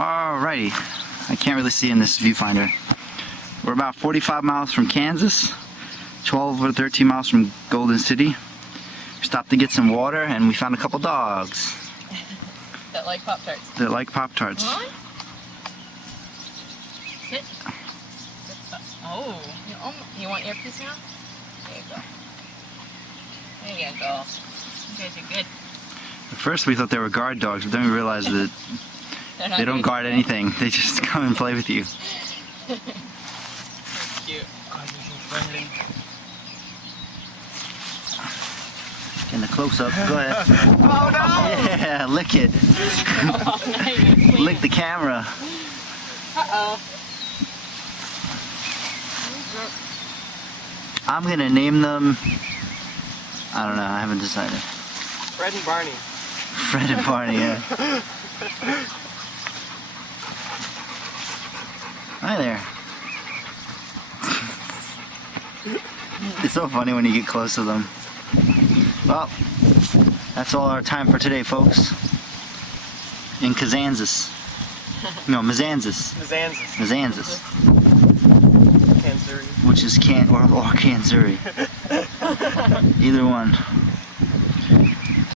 Alrighty, I can't really see in this viewfinder. We're about 45 miles from Kansas, 12 or 13 miles from Golden City. We stopped to get some water and we found a couple dogs. That like Pop-Tarts. That like Pop-Tarts. Huh? Sit. Oh, you want your piece now? There you go. There you go. You guys are good. At first we thought they were guard dogs, but then we realized that they don't guard anything. They just come and play with you. That's cute. Friendly. In the close-up, go ahead. Oh no! Yeah, lick it. Oh, Lick the camera. Uh-oh. I'm gonna name them, I don't know, I haven't decided. Fred and Barney. Fred and Barney, yeah. Hi there. It's so funny when you get close to them. Well, that's all our time for today, folks. In Kansas. No, Mazanzas. Mazanzas. Mazanzas. Kansas. Which is or Kansuri. Either one.